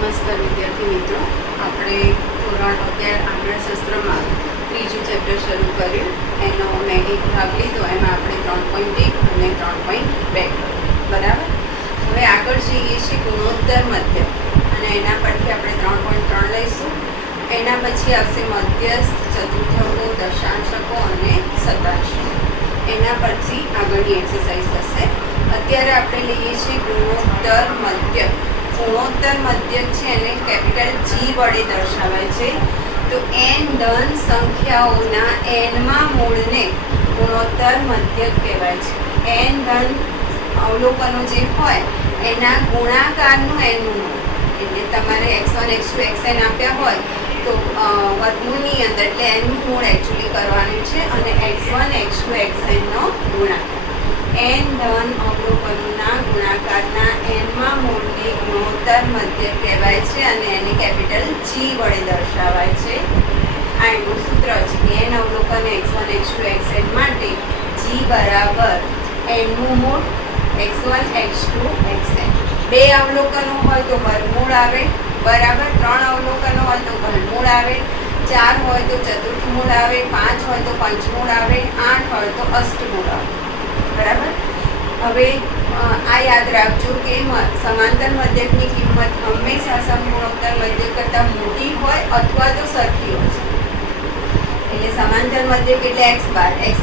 નમસ્કાર વિદ્યાર્થી મિત્રો, આપણે ધોરણ 11 આંકડાશાસ્ત્રમાં ત્રીજું ચેપ્ટર શરૂ કર્યું. એનો મેં એક ભાગ લીધો. એમાં આપણે 3.1 અને 3.2 બરાબર. હવે આગળ જઈએ છીએ ગુણોત્તર મધ્ય, અને એના પરથી આપણે 3.3 લઈશું. એના પછી આવશે મધ્યસ્થ, ચતુર્થકો, દશાંશકો અને શતાંશકો. એના પછી આગળની એક્સરસાઇઝ થશે. અત્યારે આપણે લઈએ છીએ ગુણોત્તર મધ્ય. ગુણોત્તર મધ્યક છે એને કેપિટલ G વડે દર્શાવાય છે. તો n ધન સંખ્યાઓના n માં મૂળને ગુણોત્તર મધ્યક કહેવાય છે. n ધન અવલોકનો જે હોય એના ગુણાકારનું n નું મૂળ, એટલે તમારે x1 x2 xn આપ્યા હોય તો વર્ગમૂળની અંદર એટલે n નું મૂળ એકચ્યુઅલી કરવાનું છે, અને x1 x2 xn નો ગુણાકાર. n ધન અવલોકનોના ગુણાકારના n માં મૂળને ગુણોત્તર મધ્યક કહેવાય છે, અને એને કેપિટલ G વડે દર્શાવાય છે. આ એનું સૂત્ર છે કે n અવલોકન x1 x2 xn માટે G બરાબર n નું મૂળ x1 x2 xn. 2 અવલોકનો હોય તો વર્ગમૂળ આવે બરાબર, 3 અવલોકનો હોય તો ઘનમૂળ આવે, 4 હોય તો ચતુર્થમૂળ આવે, 5 હોય તો પંચમૂળ આવે, 8 હોય તો અષ્ટમૂળ આવે બરાબર. હવે આ યાદ રાખજો કે સમાંતર મધ્યકની કિંમત હંમેશા સમગુણોત્તર મધ્યક કરતાં મોટી હોય અથવા તો સરખી હોય છે. એટલે સમાંતર મધ્યક એટલે x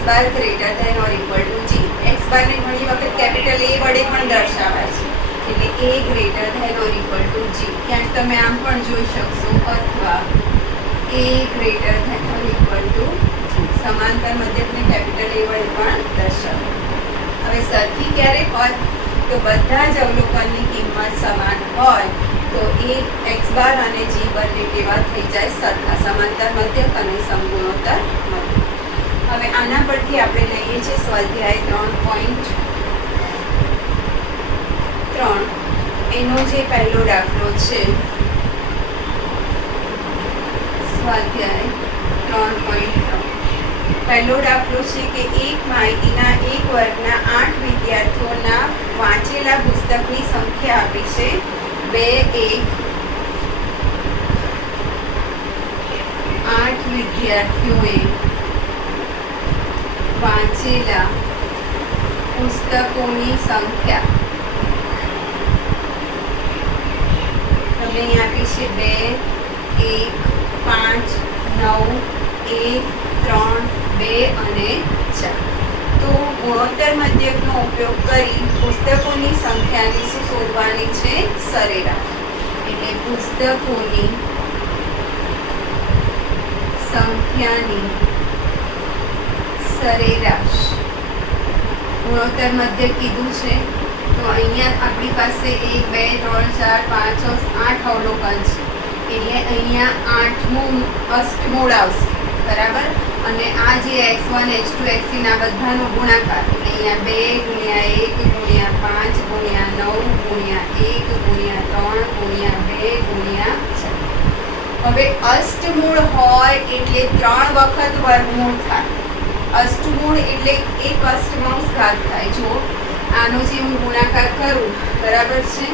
bar greater than or equal to g. x બારને ઘણી વખત કેપિટલ A વડે પણ દર્શાવાય છે, એટલે a greater than or equal to g. ક્યાંક તમે આમ પણ જોઈ શકશો, અથવા a greater than or equal to g. સમાંતર મધ્યકને કેપિટલ A વડે પણ દર્શાવાય. હવે સરખી ક્યારે હોય તો બધા જ અવલોકનની કિંમત સમાન હોય તો એ x બાર અને g બંને કેવા થઈ જાય, સરખા, સમાંતર મધ્યક અને સમગુણોત્તર મધ્યક. હવે આના પરથી આપણે લઈએ છીએ સ્વાધ્યાય 3.3. એનો જે પહેલો દાખલો છે સ્વાધ્યાય 3.3. પહેલો દાખલો છે કે એક માહિતીના એક વર્ગના 8 વિદ્યાર્થીઓના વાંચેલા પુસ્તકની સંખ્યા આપી છે 2 8 વિદ્યાર્થીઓએ વાંચેલા પુસ્તકોની સંખ્યા તમને અહીં આપી છે 2 1 5 9 1 3 2 અને 4. તો ગુણોત્તર મધ્યકનો ઉપયોગ કરી પુસ્તકોની સંખ્યાની શું શોધવાની છે? સરેરાશ. એટલે પુસ્તકોની સંખ્યાની સરેરાશ ગુણોત્તર મધ્યક કીધું છે. તો અહીંયા આપણી પાસે 1 2 3 4 5 6 8 અવલોકન છે, એટલે અહીંયા 8મું અષ્ટમૂળ આવશે બરાબર. અને આ જે x1 x2 xn આ બધાનો ગુણાકાર, એટલે અહીંયા 2 × 1 × 5 × 9 × 1 × 3 × 2 × 4. હવે અષ્ટમૂળ હોય એટલે 3 વખત વર્ગમૂળ થાય. અષ્ટમૂળ એટલે એક અષ્ટમાંશ ઘાત થાય. જો આનો જે હું ગુણાકાર કરું બરાબર છે,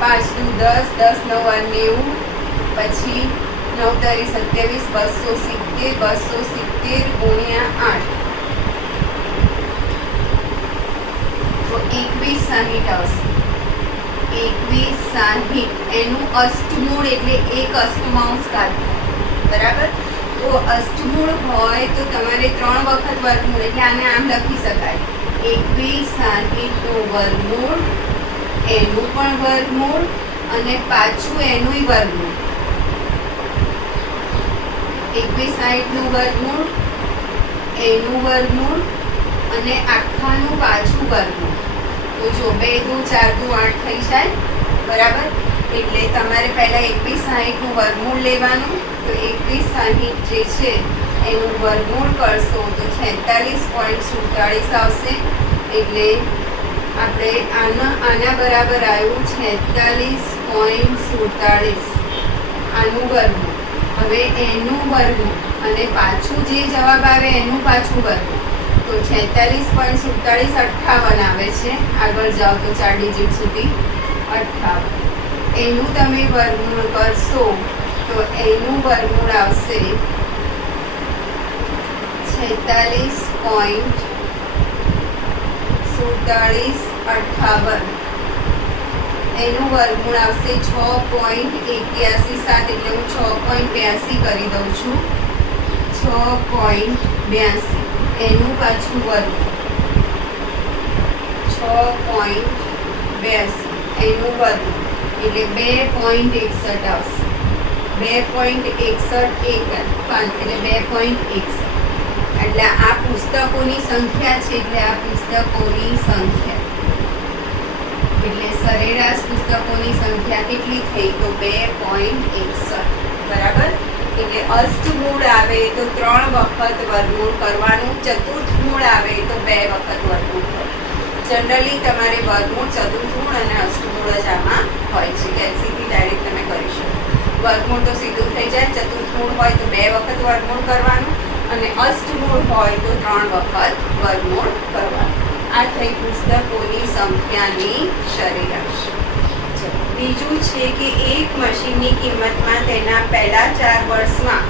5 × 10 10 × 9 = 90, પછી 9 × 27 270 270 × 8 તો 2160 આવશે. 2160 એનું અષ્ટમૂળ એટલે એક અષ્ટમાંશ ઘાત બરાબર. તો અષ્ટમૂળ હોય તો તમારે 3 વખત વર્ગમૂળ, એટલે આને આમ લખી શકાય 2160 નું વર્ગમૂળ, એનું પણ વર્ગમૂળ અને પાછું એનુંય વર્ગમૂળ. 2160 નું વર્ગમૂળ, એનું વર્ગમૂળ અને આખાનું પાછું વર્ગમૂળ. તો જો 2 × 2 = 4 × 8 થઈ જાય બરાબર. એટલે તમારે પહેલાં 2160 નું વર્ગમૂળ લેવાનું. તો 2160 જે છે એનું વર્ગમૂળ કરશો તો 46.47 આવશે. એટલે આપણે આના બરાબર આવ્યું 46.47 આનું વર્ગમૂળ. હવે એનું વર્ગમૂળ અને પાછું જે જવાબ આવે એનું પાછું વર્ગમૂળ, તો 46.47 58 આવે છે. આગળ જાઓ તો 4 ડિજિટ સુધી 58. એનું તમે વર્ગમૂળ કરશો તો એનું વર્ગમૂળ આવશે 46.4758. એનું વર્ગમૂળ આવશે 6.817. એટલે હું 6.82 કરી દઉં છું. 6.82 એનું પાછું વર્ગમૂળ 6.82 એનું વર્ગમૂળ એટલે 2.61 આવશે. 2.61 એટલે 2.61. એટલે આ પુસ્તકોની સંખ્યા છે. એટલે આ પુસ્તકોની સંખ્યા એટલે સરેરાશ પુસ્તકોની સંખ્યા કેટલી થઈ? તો 2.61. બરાબર. એટલે અષ્ટમૂળ આવે તો 3 વખત વર્ગમૂળ કરવાનું. ચતુર્થમૂળ આવે તો 2 વખત વર્ગમૂળ કરવાનું. જનરલી તમારે વર્ગમૂળ, ચતુર્થમૂળ અને અષ્ટમૂળ જ આમાં હોય છે. કેલ્સીથી ડાયરેક્ટ તમે કરી શકો. વર્ગમૂળ તો સીધું થઈ જાય. ચતુર્થમૂળ હોય તો 2 વખત વર્ગમૂળ કરવાનું અને અષ્ટમૂળ હોય તો 3 વખત વર્ગમૂળ કરવાનું. આ થઈ પુસ્તકોની સંખ્યાની સરેરાશ. બીજું છે કે એક મશીનની કિંમતમાં તેના પહેલા 4 વર્ષમાં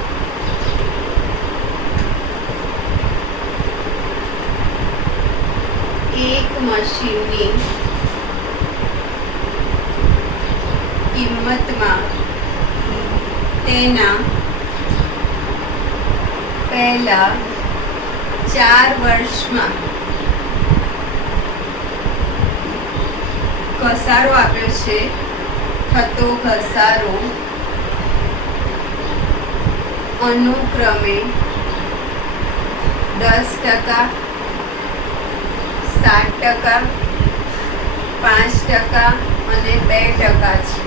એક મશીનની કિંમતમાં તેના પહેલા 4 વર્ષમાં ઘસારો આપ્યો છે. થતો ઘસારો અનુક્રમે 10%, 7%, 5% અને 2% છે.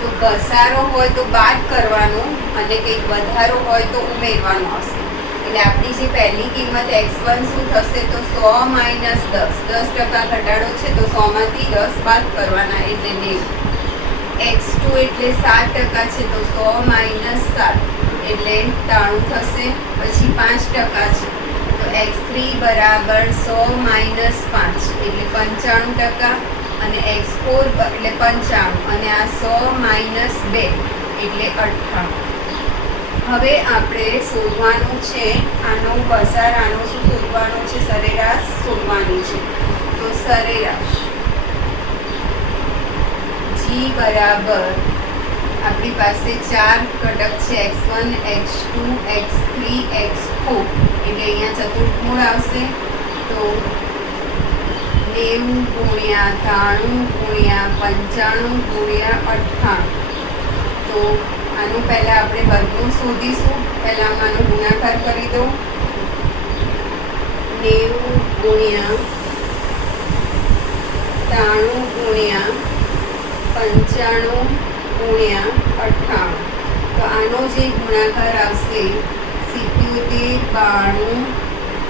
તો ઘસારો હોય તો બાદ કરવાનું અને કંઈક વધારો હોય તો ઉમેરવાનું આવશે. એટલે આપણી જે પહેલી કિંમત x1 શું થશે? તો 100 - 10. 10% ઘટાડો છે તો 100માંથી 10 બાદ કરવાના એટલે 90. x2 એટલે 7% છે તો 100 - 7 એટલે 93 થશે. પછી 5% છે તો x3 બરાબર 100 - 5 એટલે 95% અને x4 એટલે 95 અને આ 100 - 2 એટલે 98. હવે આપણે શોધવાનું છે આનો ઘસાર. આનો શું શોધવાનું છે? સરેરાશ શોધવાની છે. તો સરેરાશ g બરાબર આપણી પાસે 4 ઘટક છે. x1, x2, x3, x4 એટલે અહીંયા ચતુર્થમૂળ આવશે. તો 90 ગુણ્યા 93 ગુણ્યા 95 ગુણ્યા 98. તો આનું પહેલાં આપણે વર્ગમૂળ શોધીશું. પહેલાં આનો ગુણાકાર કરી દો. 90 ગુણ્યા 93 ગુણ્યા 95 ગુણ્યા 98. તો આનો જે ગુણાકાર આવશે 77, 92,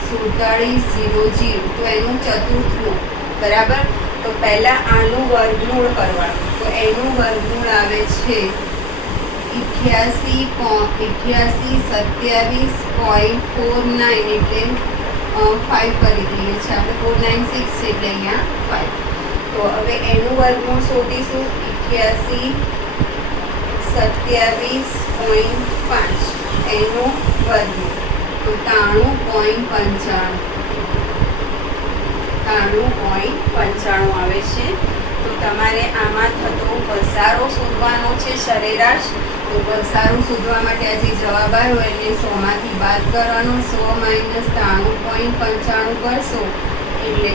47, 00. તો એનું ચતુર્થમૂળ. બરાબર. તો પહેલાં આનું વર્ગમૂળ કરવાનું. તો એનું વર્ગમૂળ આવે છે 87.49 એટલે 5 કરી દઈએ છીએ આપણે. 496 એટલે અહીંયા 5. તો હવે એનું વર્ગમૂળ શોધીશું. 87.27.5 એનું વર્ગમૂળ તો 93.95 આવે છે. તો તમારે આમાં થતો ઘસારો શોધવાનો છે સરેરાશ. તો ઘસારો શોધવા માટે આ જે જવાબ આવ્યો એને 100માંથી બાદ કરવાનો. 100 - 93.95 કરશો એટલે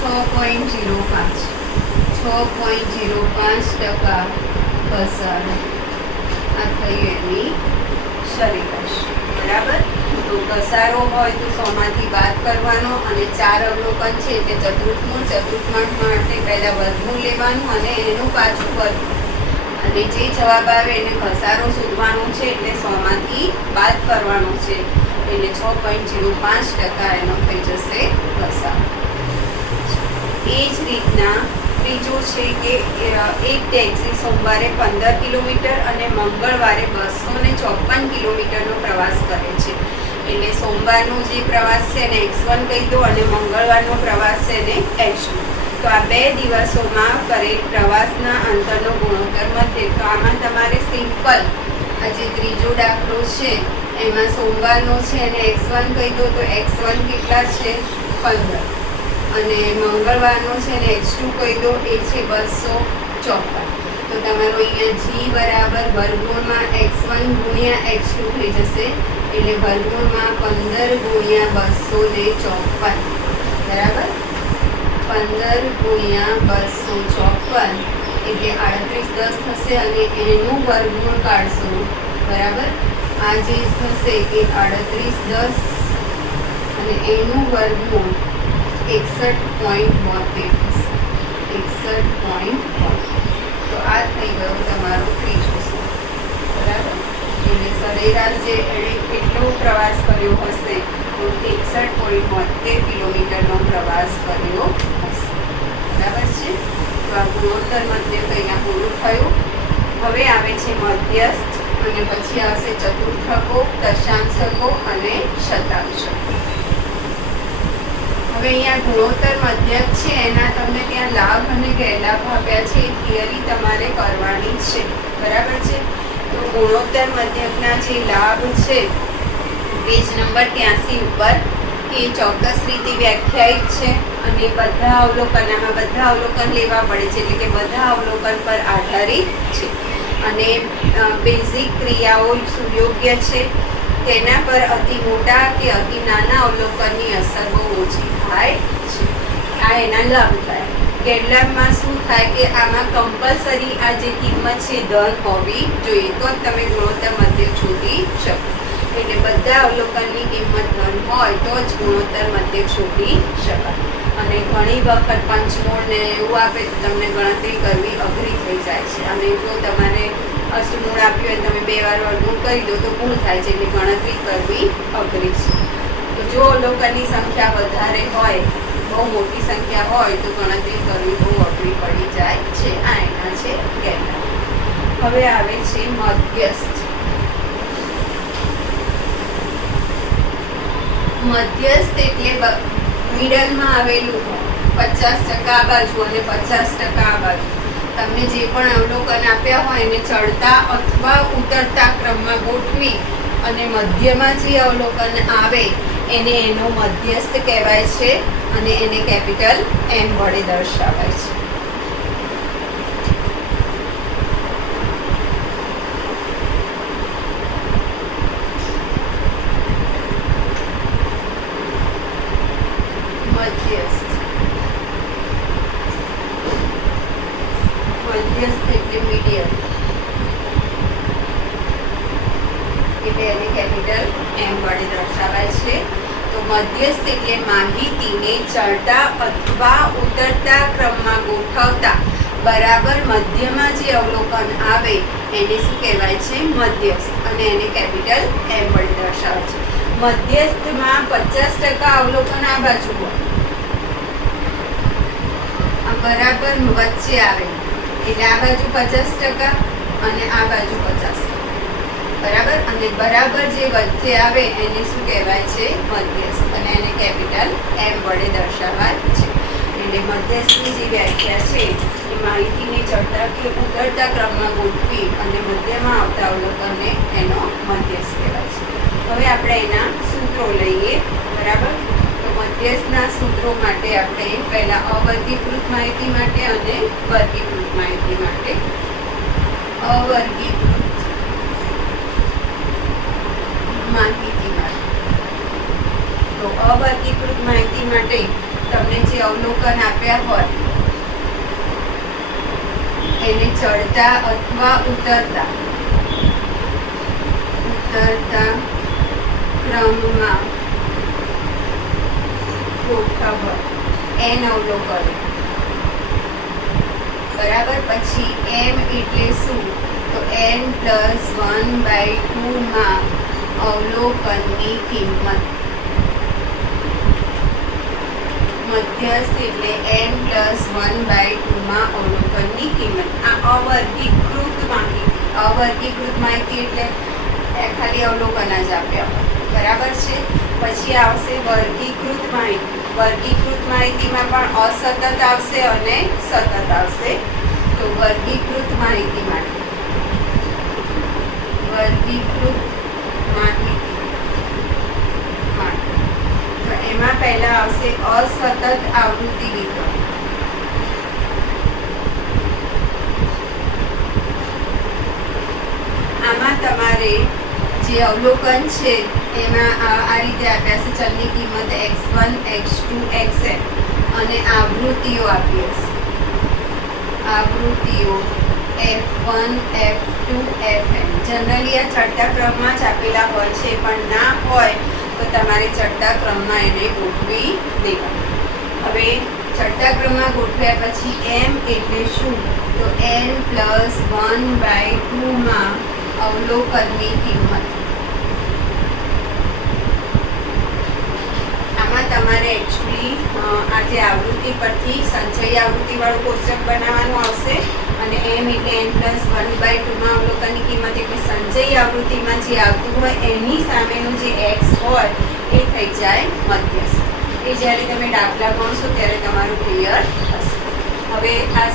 6.05. 6.05% ઘસારો. આ થઈ એની સરેરાશ. બરાબર. તો ઘસારો હોય તો 100માંથી બાદ કરવાનો અને 4 અવલોકન છે એટલે ચતુર્થમૂળ. ચતુર્થમૂળ માટે પહેલાં વર્ગમૂળ લેવાનું અને એનું પાછું વર્ગમૂળ. અને જે જવાબ આવે એને ઘસારો શોધવાનો છે એટલે 100માંથી બાદ કરવાનો છે એટલે 6.05% એનો થઈ જશે ઘસારો. એ જ રીતના ત્રીજું છે કે એક ટેક્સી સોમવારે 15 કિલોમીટર અને મંગળવારે 254 કિલોમીટરનો પ્રવાસ કરે છે. એટલે સોમવારનો જે પ્રવાસ છે એને x1 કહી દો અને મંગળવારનો પ્રવાસ છે એને x2. તો આ 2 દિવસોમાં કરેલ પ્રવાસના અંતરનો ગુણોત્તર મધ્ય. તો આમાં તમારે સિમ્પલ આ જે ત્રીજો દાખલો છે એમાં સોમવારનો છે એને x1 કહી દો. તો x1 કેટલા છે? 15. અને મંગળવારનો છે ને x2 કહી દો, એ છે 254. તો તમારો અહીંયા g બરાબર વર્ગમૂળમાં x1 ગુણ્યા x2 થઈ જશે, એટલે વર્ગમૂળમાં 15 ગુણ્યા 254 બરાબર. 15 ગુણ્યા 254 એટલે 38 10 થશે અને એનું વર્ગમૂળ કાઢશો બરાબર. આ જે થશે એ 38 10 અને એનું વર્ગમૂળ 61.72 થશે. 61.72. તો આ થઈ ગયો તમારો ત્રીજો સૂત્ર બરાબર. એટલે સરેરાશ જે એણે કેટલો પ્રવાસ કર્યો હશે તો 61.72 કિલોમીટરનો પ્રવાસ કર્યો હશે બરાબર છે. તો આ ગુણોત્તર મધ્ય અહીંયા પૂરું થયું. હવે આવે છે મધ્યસ્થ અને પછી આવશે ચતુર્થકો, દશાંશકો અને શતાંશકો. હવે અહીંયા ગુણોત્તર મધ્યક છે એના તમને ત્યાં લાભ અને ગેરલાભ આપ્યા છે, એ થિયરી તમારે કરવાની છે બરાબર છે. તો ગુણોત્તર મધ્યકના જે લાભ છે પેજ નંબર 83 ઉપર એ ચોક્કસ રીતે વ્યાખ્યાયિત છે અને બધા અવલોકનમાં બધા અવલોકન લેવા પડે છે, એટલે કે બધા અવલોકન પર આધારિત છે અને બેઝિક ક્રિયાઓ સુયોગ્ય છે. તેના પર અતિ મોટા કે અતિ નાના અવલોકનની અસર બહુ ઓછી થાય છે. આ એના લાભ થાય. ગેરલાભમાં શું થાય કે આમાં કમ્પલસરી આ જે કિંમત છે ધન હોવી જોઈએ, તો જ તમે ગુણોત્તર મધ્યક શોધી શકો. એટલે બધા અવલોકનની કિંમત ધન હોય તો જ ગુણોત્તર મધ્યક શોધી શકાય. અને ઘણી વખત પંચમૂળ ને એવું આપે તો તમને ગણતરી કરવી અઘરી થઈ જાય છે. અને જો તમારે અષ્ટમૂળ આપ્યું હોય તમે 2 વાર વર્ગમૂળ કરી દો તો ભૂલ થાય છે, એટલે ગણતરી કરવી અઘરી છે. તો જો અવલોકનની સંખ્યા વધારે હોય, બહુ મોટી સંખ્યા હોય તો ગણતરી કરવી બહુ અઘરી પડી જાય છે. આ એના છે ગેરલાભ. હવે આવે છે મધ્યસ્થ. મધ્યસ્થ એટલે મિડલમાં આવેલું હોય, 50% આ બાજુ અને 50% આ બાજુ. તમને જે પણ અવલોકન આપ્યા હોય એને ચડતા અથવા ઉતરતા ક્રમમાં ગોઠવી અને મધ્યમાં જે અવલોકન આવે એને એનો મધ્યસ્થ કહેવાય છે અને એને કેપિટલ M વડે દર્શાવાય છે. મધ્યસ્થ એટલે મીડિયમ, એટલે એને કેપિટલ M વડે દર્શાવાય છે. તો મધ્યસ્થ એટલે માહિતીને ચડતા અથવા ઉતરતા ક્રમમાં ગોઠવતા બરાબર મધ્યમાં જે અવલોકન આવે એને શું કહેવાય છે? મધ્યસ્થ. અને એને કેપિટલ M વડે દર્શાવે છે. મધ્યસ્થમાં 50% અવલોકન આ બાજુ હોય, આ બરાબર વચ્ચે આવે એટલે આ બાજુ 50% અને આ બાજુ 50% બરાબર. અને બરાબર જે વચ્ચે આવે એને શું કહેવાય છે? મધ્યસ્થ. અને એને કેપિટલ M વડે દર્શાવાય છે. એટલે મધ્યસ્થની જે વ્યાખ્યા છે એ માહિતીને ચડતા કે ઉતરતા ક્રમમાં ગોઠવી અને મધ્યમાં આવતા અવલોકનને એનો મધ્યસ્થ કહેવાય છે. હવે આપણે એના સૂત્રો લઈએ બરાબર. તો મધ્યસ્થના સૂત્રો માટે આપણે પહેલા અવર્ગીકૃત માહિતી માટે અને વર્ગીકૃત માહિતી માટે. અવર્ગીકૃત માહિતી માટે, તો અવર્ગીકૃત માહિતી માટે તમને જે અવલોકન આપ્યા હોય એને ચડતા અથવા ઉતરતા ક્રમમાં ગોઠવ n અવલોકન બરાબર. પછી m એટલે શું? તો n+1/2 માં અવલોકનની કિંમત. મધ્યસ્થ એટલે n+1/2 માં અવલોકનની કિંમત. આ અવર્ગીકૃત માહિતી. અવર્ગીકૃત માહિતી એટલે ખાલી અવલોકન જ આપ્યા હોય બરાબર છે. પછી આવશે વર્ગીકૃત માહિતી. વર્ગીકૃત માહિતીમાં પણ અસતત આવશે અને સતત આવશે. તો વર્ગીકૃત માહિતી માટે વર્ગીકૃત માહિતી માટે તો એમાં પહેલા આવશે અસતત આવૃત્તિ વિતરણ. આમાં તમારે જે અવલોકન છે એમાં આ રીતે આપ્યા છે ચલની કિંમત x1 x2 xn અને આવૃત્તિઓ આપી હશે. આવૃત્તિઓ f1 f2 fn જનરલી આ ચડતા ક્રમમાં જ આપેલા હોય છે, પણ ના હોય તો તમારે ચડતા ક્રમમાં એને ગોઠવી દેવા. હવે ચડતા ક્રમમાં ગોઠવ્યા પછી m એટલે શું? તો n+1/2 માં અવલોકનની કિંમત. આમાં તમારે એકચ્યુઅલી આ જે આવૃત્તિ પરથી સંચય આવૃત્તિવાળું કોષ્ટક બનાવવાનું આવશે અને m એટલે n+1/2 માં અવલોકનની કિંમત એટલે સંચય આવૃત્તિમાં જે આવતું હોય એની સામેનું જે x હોય એ થઈ જાય મધ્યસ્થ. એ જ્યારે તમે દાખલા ગણશો ત્યારે તમારું ક્લિયર થશે. હવે આ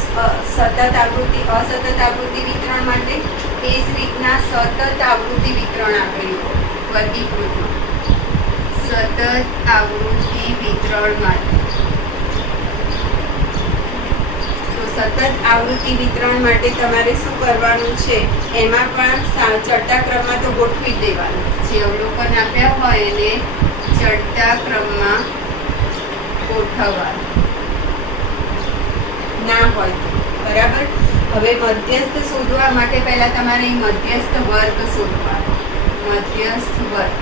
સતત આવૃત્તિ અસતત આવૃત્તિ વિતરણ માટે એ જ રીતના સતત આવૃત્તિ વિતરણ આપેલું વર્ગીકૃતમાં. સતત આવૃત્તિ વિતરણ માટે તો સતત આવૃત્તિ વિતરણ માટે તમારે શું કરવાનું છે? એમાં પણ ચડતા ક્રમમાં તો ગોઠવી જ દેવાનું. જે અવલોકન આપ્યા હોય એને ચડતા ક્રમમાં ગોઠવવાનું ના હોય તો. બરાબર. હવે મધ્યસ્થ શોધવા માટે પહેલા તમારે મધ્યસ્થ વર્ગ શોધવાનો. મધ્યસ્થ વર્ગ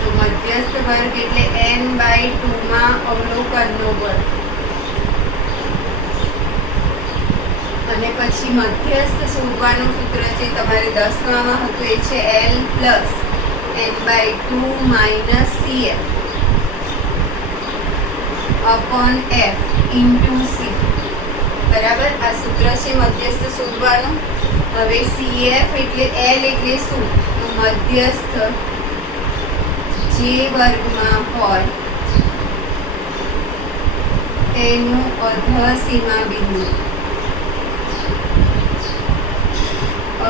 તો મધ્યસ્થ વર્ગ એટલે n/2 માં અવલોકનનો વર્ગ. અને પછી મધ્યસ્થ શોધવાનું સૂત્ર જે તમારે 10માં હતું એ છે l + n/2 - cf upon f into c. બરાબર. આ સૂત્ર છે મધ્યસ્થ શોધવાનું. હવે cf એટલે l એટલે શું? તો મધ્યસ્થ જે વર્ગમાં હોય એનું અધસીમા બિંદુ.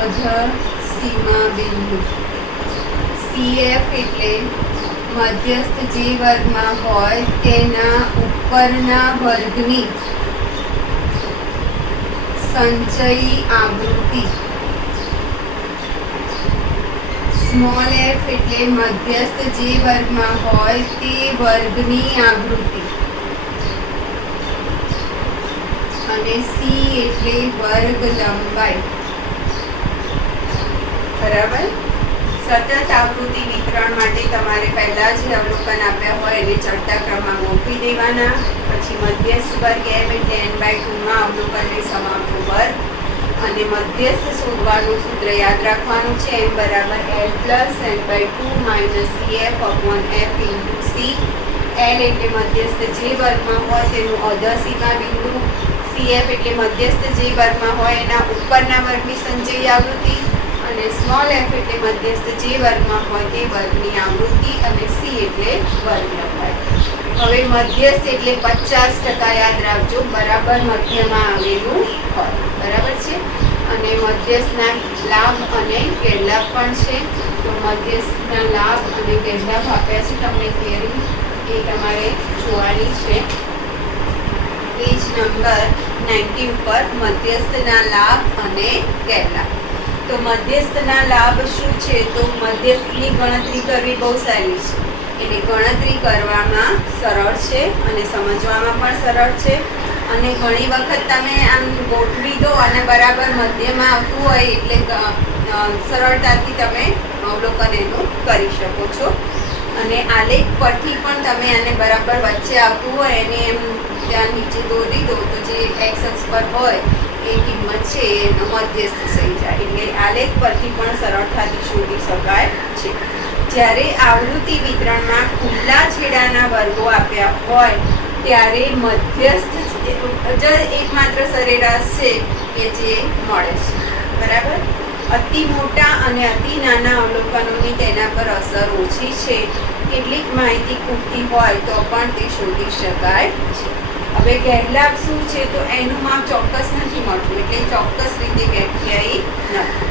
અધસીમા બિંદુ. cf એટલે મધ્યસ્થ જે વર્ગમાં હોય તેના ઉપરના વર્ગની સંચયી આવૃત્તિ. સ્મોલ f એટલે મધ્યસ્થ જે વર્ગમાં હોય તે વર્ગની આવૃત્તિ અને c એટલે વર્ગ લંબાઈ. બરાબર. સતત આવૃત્તિ વિતરણ માટે તમારે પહેલા જ અવલોકન આપ્યા હોય એને ચડતા ક્રમમાં ગોઠવી દેવાના. પછી મધ્યસ્થ વર્ગ m એટલે n/2 માં અવલોકનને સમાવતો વર્ગ અને મધ્યસ્થ શોધવાનું સૂત્ર યાદ રાખવાનું છે m = l + n/2 - cf upon f into c. l એટલે મધ્યસ્થ જે વર્ગમાં હોય તેનું અધસીમા બિંદુ. cf એટલે મધ્યસ્થ જે વર્ગમાં હોય એના ઉપરના વર્ગની સંચયી આવૃત્તિ અને સ્મોલ f એટલે મધ્યસ્થ જે વર્ગમાં હોય તે વર્ગની આવૃત્તિ અને c એટલે વર્ગ લંબાઈ. હવે મધ્યસ્થ એટલે 50% યાદ રાખજો, બરાબર મધ્યમાં આવેલું હોય. બરાબર છે. અને મધ્યસ્થના લાભ અને ગેરલાભ પણ છે. તો મધ્યસ્થના લાભ અને ગેરલાભ આપ્યા છે તમને થિયરી, એ તમારે જોવાની છે. પેજ નંબર 90 ઉપર મધ્યસ્થના લાભ અને ગેરલાભ. તો મધ્યસ્થના લાભ શું છે? તો મધ્યસ્થની ગણતરી કરવી બહુ સહેલી છે. એની ગણતરી કરવામાં સરળ છે અને સમજવામાં પણ સરળ છે. અને ઘણી વખત તમે આમ ગોઠવી દો અને બરાબર મધ્યમાં આવતું હોય એટલે સરળતાથી તમે અવલોકન એનું કરી શકો છો. અને આલેખ પરથી પણ તમે આને બરાબર વચ્ચે આવતું હોય એને એમ ત્યાં નીચે દોરી દો તો જે એક્સ અક્ષ પર હોય એ કિંમત છે એનો મધ્યસ્થ થઈ જાય. એટલે આલેખ પરથી પણ સરળતાથી શોધી શકાય છે. જ્યારે આવૃત્તિ વિતરણમાં ખુલ્લા છેડાના વર્ગો આપ્યા હોય ત્યારે મધ્યસ્થ જ એકમાત્ર સરેરાશ છે કે જે મળે છે. બરાબર. અતિ મોટા અને અતિ નાના અવલોકનોની તેના પર અસર ઓછી છે. કેટલીક માહિતી ખૂટતી હોય તો પણ તે શોધી શકાય છે. હવે ગેરલાભ શું છે? તો એનું માપ ચોક્કસ નથી મળતું, એટલે ચોક્કસ રીતે વ્યાખ્યાયિત નથી.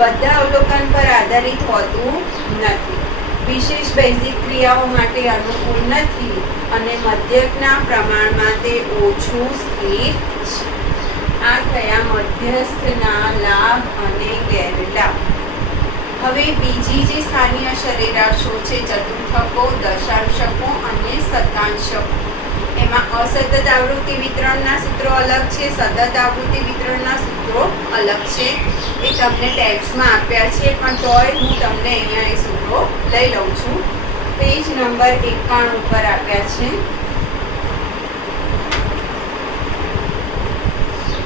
બધા અવલોકન પર આધારિત હોતું નથી. વિશેષ બેઝિક ક્રિયાઓ માટે અનુકૂળ નથી અને મધ્યકના પ્રમાણમાં તે ઓછું સ્થિર છે. આ થયા મધ્યસ્થના લાભ અને ગેરલાભ. હવે બીજી જે સ્થાનીય સરેરાશો છે, ચતુર્થકો, દશાંશકો અને શતાંશકો. એમાં અસતત આવૃત્તિ વિતરણના સૂત્રો અલગ છે, સતત આવૃત્તિ વિતરણના સૂત્રો અલગ છે. એ તમને ટેક્સ્ટમાં આપ્યા છે, પણ તોય હું તમને અહીંયા એ સૂત્રો લઈ લઉં છું. પેજ નંબર 91 ઉપર આપ્યા છે.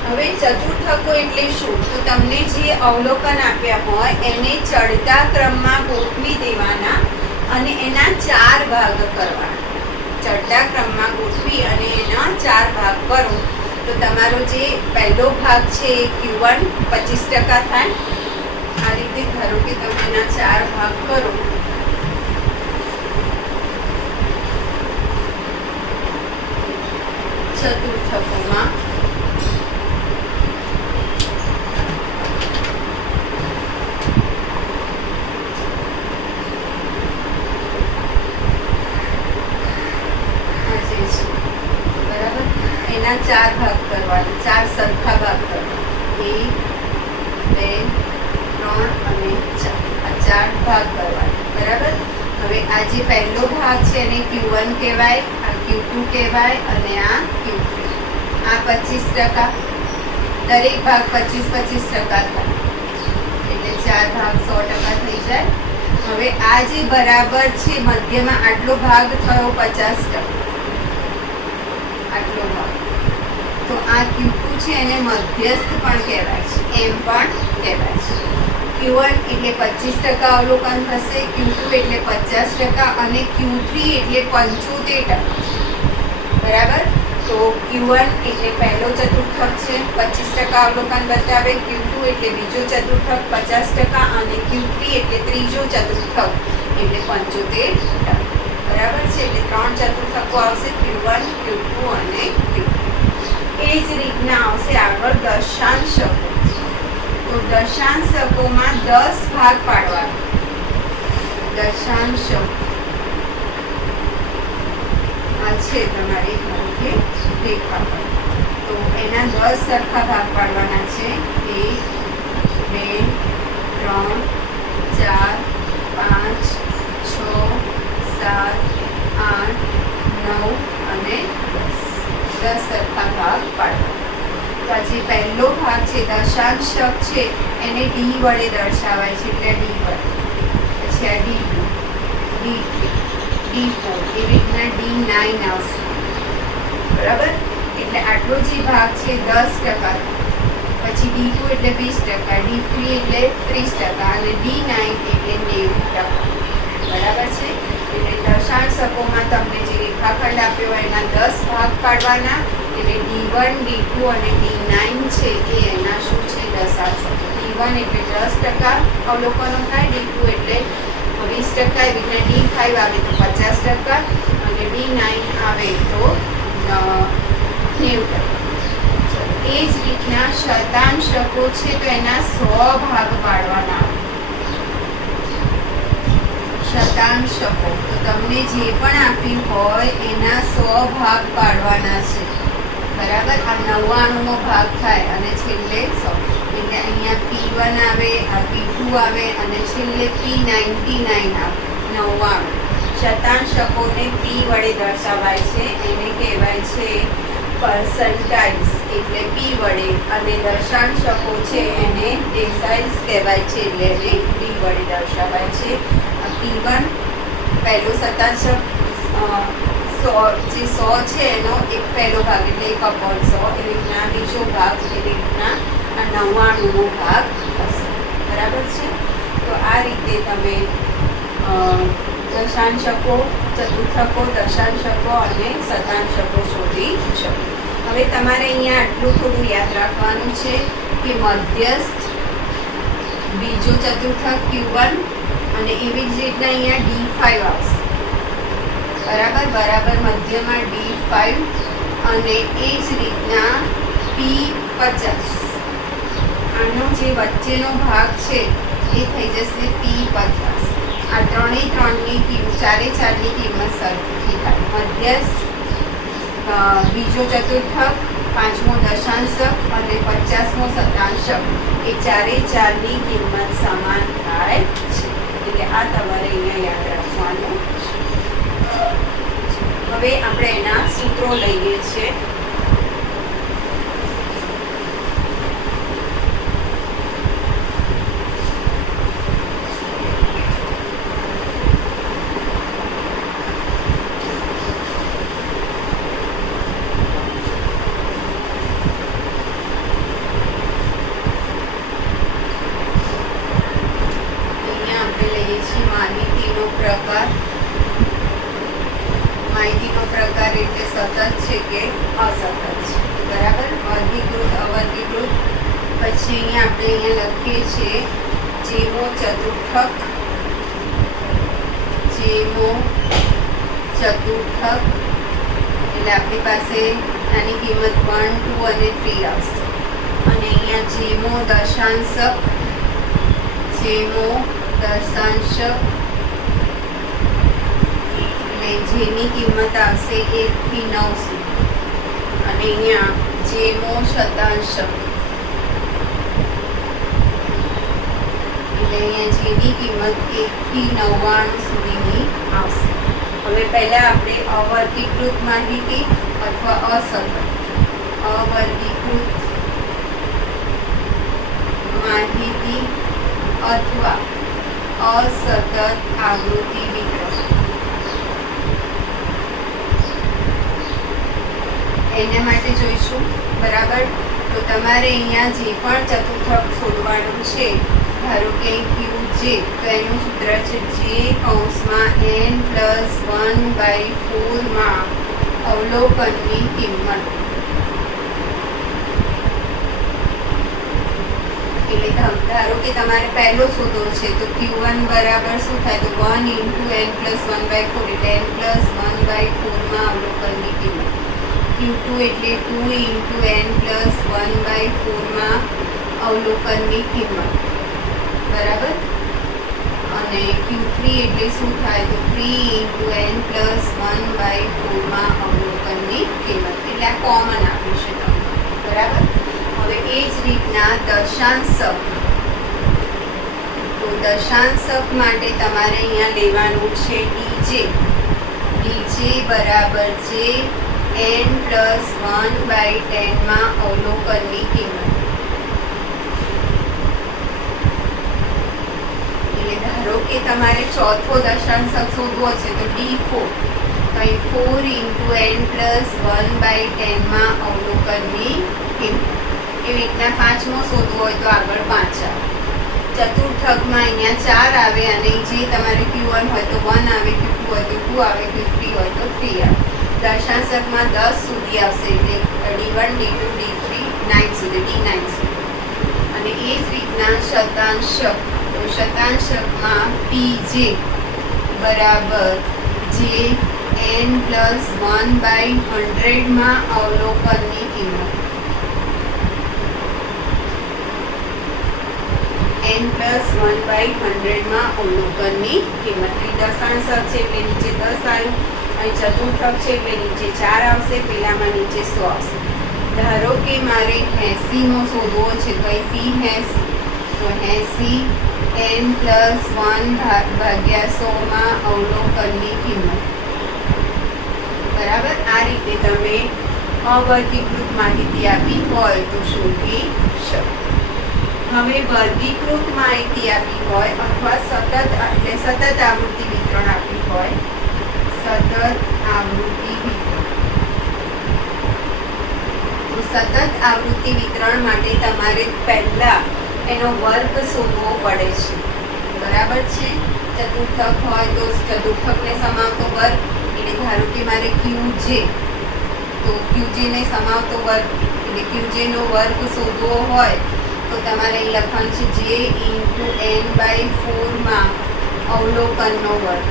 હવે ચતુર્થકો એટલે શું? તો તમને જે અવલોકન આપ્યા હોય એને ચડતા ક્રમમાં ગોઠવી દેવાના અને એના 4 ભાગ કરવાના. ચડતા ક્રમમાં ગોઠવી અને એના 4 ભાગ કરો તો તમારો જે પહેલો ભાગ છે એ Q1 25% થાય. આ રીતે ધારો કે તમે એના 4 ભાગ કરો ચતુર્થકોમાં. એના 4 ભાગ કરવાના, 4 સરખા ભાગ કરવાના. 1 2 3 અને 4. આ 4 ભાગ કરવાના, બરાબર. હવે આ જે પહેલો ભાગ છે એને Q1 કહેવાય, આ Q2 કહેવાય અને આ Q3. આ 25%. દરેક ભાગ 25% થાય એટલે 4 ભાગ 100% થઈ જાય. હવે આ જે બરાબર છે મધ્યમાં આટલો ભાગ થયો 50%. આટલો ભાગ તો આ Q2 છે એને મધ્યસ્થ પણ કહેવાય છે, એમ પણ કહેવાય છે. Q1 એટલે 25% અવલોકન થશે, Q2 એટલે 50% અને Q3 એટલે 75%. બરાબર. તો Q1 એટલે પહેલો ચતુર્થક છે, 25% અવલોકન બતાવે. Q2 એટલે બીજો ચતુર્થક 50% અને Q3 એટલે ત્રીજો ચતુર્થક એટલે 75%. બરાબર છે. એટલે 3 ચતુર્થકો આવશે, Q1, Q2 અને Q3. એ જ રીતના આવશે આગળ દશાંશકો. તો દશાંશકોમાં 10 ભાગ પાડવાના. દશાંશકો આ છે તમારી કે રેખા. તો એના 10 સરખા ભાગ પાડવાના છે. 1 2 3 4 5 6 7 8 9 અને 10 સરખા ભાગ પાડવાના. તો આ જે પહેલો ભાગ છે દશાંશક છે એને D વડે દર્શાવાય છે, એટલે D1. પછી આ D2, D3, D4 એવી રીતના D9 આવશે. બરાબર. એટલે આટલો જે ભાગ છે 10%. પછી D2 એટલે 20%, D3 એટલે 30% અને D9 એટલે 90%. બરાબર છે. એટલે દશાંશકોમાં તમને જે રેખાખંડ આપ્યો હોય એના 10 ભાગ પાડવાના. એટલે D1, D2 અને D9 છે એ એના શું છે? દશાંશકો. D1 એટલે 10% અવલોકનો થાય, D2 એટલે 20%, એવી રીતના D5 આવે તો 50% અને D9 આવે તો 90%. એ જ રીતના શતાંશકો છે તો એના 100 ભાગ પાડવાના. શતાંશકો તો તમને જે પણ આપ્યું હોય એના 100 ભાગ પાડવાના છે. બરાબર. આ 99મો ભાગ થાય અને છેલ્લે 100. એટલે અહીંયા P1 આવે, આ P2 આવે અને છેલ્લે P99 આવે, 99. શતાંશકોને P વડે દર્શાવાય છે, એને કહેવાય છે પર્સન્ટાઇલ્સ, એટલે P વડે. અને દશાંશકો છે એને ડેસાઇલ્સ કહેવાય છે, એટલે એને D વડે દર્શાવાય છે. P1 પહેલો શતાંશક 100 જે 100 છે એનો એક પહેલો ભાગ એટલે 1/100. એવી રીતના બીજો ભાગ એવી રીતના આ 99મો ભાગ થશે. બરાબર છે. તો આ રીતે તમે દશાંશકો, ચતુર્થકો, દશાંશકો અને શતાંશકો શોધી શકો. હવે તમારે અહીંયા આટલું થોડું યાદ રાખવાનું છે કે મધ્યસ્થ બીજો ચતુર્થક Q1 અને એવી જ રીતના અહીંયા D5 આવશે, બરાબર, બરાબર મધ્યમાં D5 અને એ જ રીતના P50. આનો જે વચ્ચેનો ભાગ છે એ થઈ જશે P50. આ ત્રણની કિંમત, ચારની કિંમત સરખી થાય. મધ્યસ્થ, બીજો ચતુર્થક, પાંચમો દશાંશક અને 50મો શતાંશક એ ચારની કિંમત સમાન થાય છે. એટલે આ તમારે અહીંયા યાદ રાખવાનું. હવે આપણે એના સૂત્રો લઈએ છીએ. માહિતીનો પ્રકાર એટલે સતત છે કે અસતત છે, બરાબર. વર્ગીકૃત, અવર્ગીકૃત. પછી અહીંયા લખીએ છીએ જેમો ચતુર્થક એટલે આપણી પાસે આની કિંમત 1, 2 અને 3 આવશે. અને અહીંયા જેમો દશાંશક જેની કિંમત આવશે 1 થી 9 સુધી. અને અહીંયા જેમો શતાંશક એટલે અહીંયા જેની કિંમત 1 થી 99 સુધીની આવશે. હવે પહેલા આપણે અવર્ગીકૃત માહિતી અથવા અવર્ગીકૃત માહિતી અથવા અસતત આવૃત્તિ વિતરણ એના માટે જોઈશું, બરાબર. તો તમારે અહીંયા જે પણ ચતુર્થક શોધવાનું છે, ધારો કે QJ, તો એનું સૂત્ર છે J(n+1/4) માં અવલોકનની કિંમત. એટલે ધારો કે તમારે પહેલો શોધવો છે તો Q1 બરાબર શું થાય, તો 1 × n+1/4 એટલે n+1/4 માં અવલોકનની કિંમત. Q2 એટલે 2 × n+1/4 માં અવલોકનની કિંમત, બરાબર. અને Q3 એટલે શું થાય, તો 3 × n+1/4 માં અવલોકનની કિંમત. એટલે આ કોમન આપ્યું છે તમને, બરાબર. હવે એ જ રીતના દશાંશક, તો દશાંશક માટે તમારે અહીંયા લેવાનું છે DJ બરાબર છે n+1/10 માં અવલોકનની કિંમત. એટલે ધારો કે તમારે ચોથો દશાંશક શોધવો છે તો D4, તો 4 × n+1/10 માં અવલોકનની કિંમત. એવી રીતના પાંચમો શોધવો હોય તો આગળ 5 આવે. ચતુર્થકમાં અહીંયા 4 આવે અને જે તમારે Q1 હોય તો 1 આવે, Q2 હોય તો 2 આવે, Q3 હોય તો 3 આવે. દશાંશકમાં 10 સુધી આવશે એટલે D1, D2, D3, 9 સુધી, D9 સુધી. અને એ જ રીતના શતાંશક, તો શતાંશકમાં PJ બરાબર Jn+1/100 માં અવલોકનની કિંમત. n+1/100 માં અવલોકનની કિંમત. દશાંશક છે એટલે નીચે 10 આવ્યું, અહીં ચતુર્થક છે એટલે નીચે 4 આવશે, પેલામાં નીચે 100 આવશે. ધારો કે મારે 80મો શોધવો છે તો અહીં P80, તો 80 n+1/100 માં અવલોકનની કિંમત, બરાબર. આ રીતે તમે અવર્ગીકૃત માહિતી આપી હોય તો શોધી શકો. હવે વર્ગીકૃત માહિતી આપી હોય અથવા સતત આવૃત્તિ વિતરણ આપી હોય, સતત આવૃત્તિ વિતરણ, તો સતત આવૃત્તિ વિતરણ માટે તમારે પહેલા એનો વર્ગ શોધવો પડે છે, બરાબર છે. ચતુર્થક હોય તો ચતુર્થકને સમાવતો વર્ગ, એટલે ધારો કે મારે QJ, તો QJ ને સમાવતો વર્ગ એટલે QJ નો વર્ગ શોધવો હોય તો તમારે અહીં લખવાનું છે જે ઇન્ટુ n/4માં અવલોકનનો વર્ગ.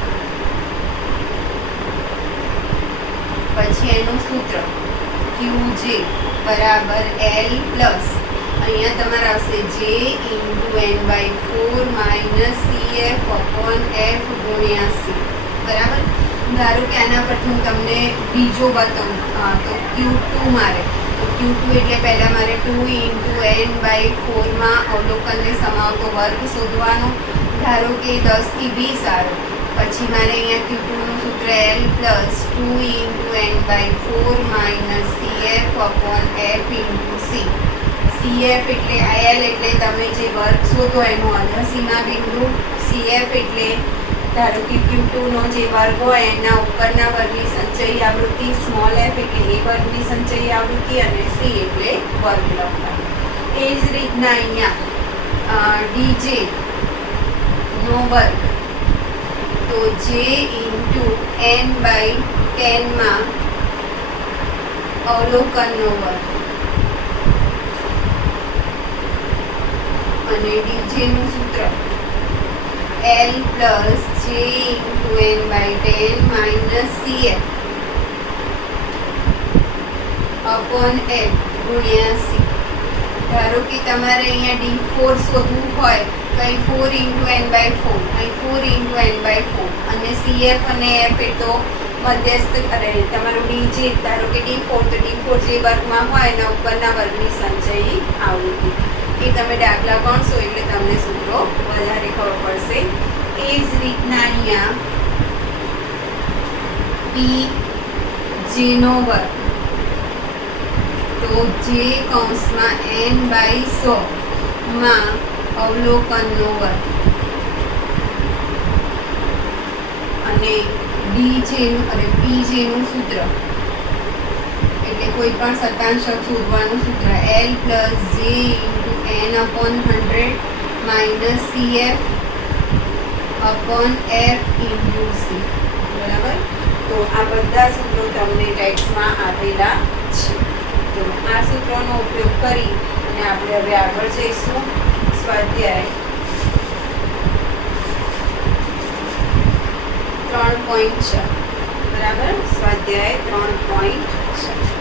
પછી એનું સૂત્ર QJ બરાબર L પ્લસ અહીંયા તમારે આવશે જે into n/4 minus CF upon F ગુણ્યા C. બરાબર. ધારો કે આના પરથી હું તમને બીજો બતાવું તો Q2 મારે તો Q2 એટલે પહેલાં મારે 2 ઇન્ટુ n/4માં અવલોકનને સમાવતો વર્ગ શોધવાનો. ધારો કે 10 થી 20 આવે પછી મારે અહીંયા Q2નું સૂત્ર L plus 2 into n/4 minus CF upon F into C. CF એટલે L એટલે તમે જે વર્ગ શોધો એનો અધસીમા બિંદુ. CF એટલે ધારો કે Q2નો જે વર્ગ હોય એના ઉપરના વર્ગની સંચયી આવૃત્તિ. સ્મોલ f એટલે એ વર્ગની સંચયી આવૃત્તિ અને C એટલે વર્ગ લખવાનું. એ જ રીતના અહીંયા DJ નો વર્ગ તો J ઇન્ટુ n/10માં અવલોકનનો વર્ગ અને DJ નું સૂત્ર L plus J into n/10 minus CF upon F ગુણ્યા C. ધારો કે તમારે અહીંયા D4 શોધવું હોય તો અહીં 4 ઇન્ટુ n/4 અહીં 4 ઇન્ટુ n/4 અને CF અને F એ તો મધ્યસ્થ કરે. તમારું DJ ધારો કે D4 તો D4 જે વર્ગમાં હોય એના ઉપરના વર્ગની સંચયી આવૃત્તિ. એ તમે દાખલા ગણશો એટલે તમને સૂત્રો વધારે ખબર પડશે. એ જ રીતના અહીંયા PJ નો વર્ગ તો જે કૌંસમાં n/100માં અવલોકનનો વર્ગ અને PJ નું સૂત્ર એટલે કોઈ પણ શતાંશક શોધવાનું સૂત્ર L plus J into n upon 100 minus CF upon F into C. બરાબર. તો આ બધા સૂત્રો તમને ટેક્સ્ટમાં આપેલા છે. તો આ સૂત્રોનો ઉપયોગ કરી અને આપણે હવે આગળ જઈશું સ્વાધ્યાય 3.6. બરાબર. સ્વાધ્યાય 3.6.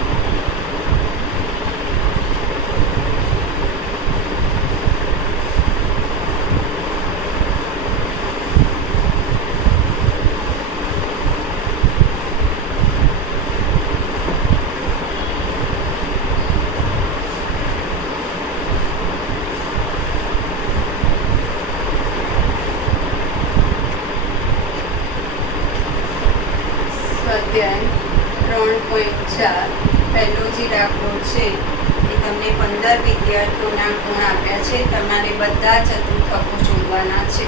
સ્વાધ્યાય 3.4 પહેલો જે દાખલો છે એ તમને 15 વિદ્યાર્થીઓના ગુણ આપ્યા છે. તમારે બધા ચતુર્થકો શોધવાના છે.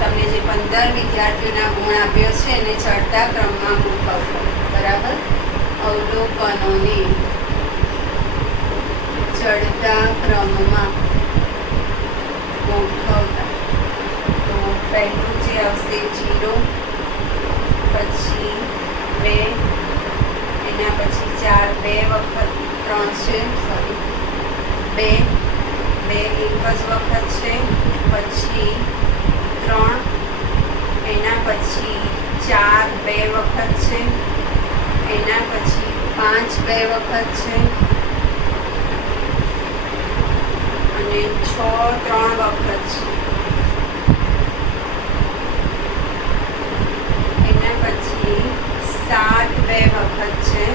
તમને જે 15 વિદ્યાર્થીઓના ગુણ આપ્યો છે એને ચડતા ક્રમમાં ગોઠવવો. બરાબર. અવલોકનોને ચડતા ક્રમમાં ગોઠવતા. તો પહેલું જે આવશે 0 પછી 2 એના પછી 4 2 વખત 3 છે સોરી 2 એક જ વખત છે પછી 3 એના પછી 4 2 વખત છે એના પછી 5 2 વખત છે અને 6 3 વખત છે એના પછી 7 2 વખત છે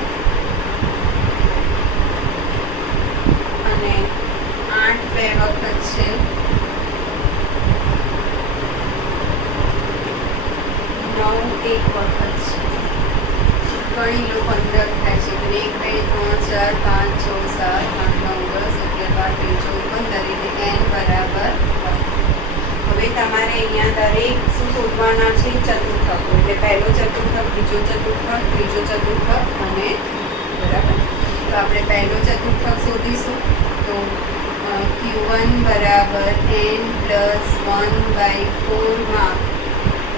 અને 8 2 વખત છે 9 એક વખત છે. ગણી લો 15 થાય છે 1 2 3 4 5 6 7 8 9 10 11 12 13 14 15 એટલે n બરાબર 15. હવે તમારે અહીંયા દરેક શું શોધવાના છે ચતુર્થકો. એટલે પહેલો ચતુર્થક, બીજો ચતુર્થક, ત્રીજો ચતુર્થક અને બરાબર. તો આપણે પહેલો ચતુર્થક શોધીશું. તો Q1 બરાબર n પ્લસ 1/4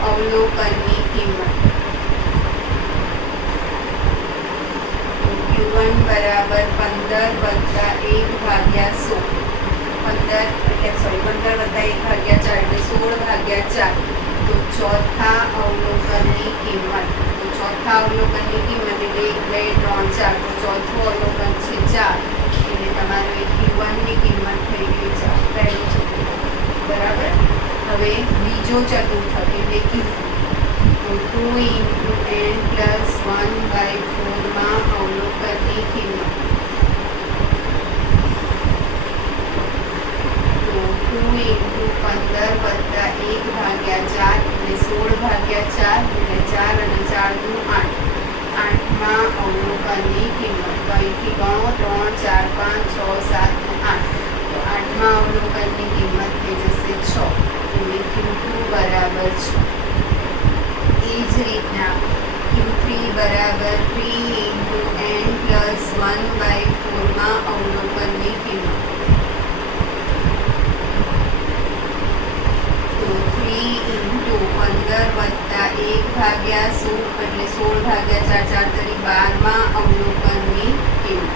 અવલોકનની કિંમત. Q1 બરાબર 15 વત્તા 1/100. 15 વત્તા 1 ભાગ્યા 4 એટલે 16 ભાગ્યા 4. તો ચોથા અવલોકનની કિંમત, એટલે 1, 2, 3, 4. તો ચોથું અવલોકન છે 4, એટલે તમારું Q1 ની કિંમત થઈ ગઈ 4. પહેલું ચતુર્થક, બરાબર. હવે બીજો ચતુર્થક એટલે Q2. તો 2 × n + 1/4 માં અવલોકનની કિંમત. તો 2 × 15 વત્તા 1 ભાગ્યા 4 એટલે 16 ભાગ્યા 4 એટલે 4 અને 4 દુ 8. 8માં અવલોકનની કિંમત. તો અહીંથી ગણો 3, 4, 5, 6, 7 અને 8. તો 8માં અવલોકનની કિંમત થઈ જશે 6, એટલે Q2 બરાબર 6. એ જ રીતના Q3 બરાબર 3 × n + 1/4 માં અવલોકનની કિંમત. તો 3 × 15 વત્તા 1 ભાગ્યા 16 એટલે 16 ભાગ્યા 4, 4 તરી 12માં અવલોકનની કિંમત.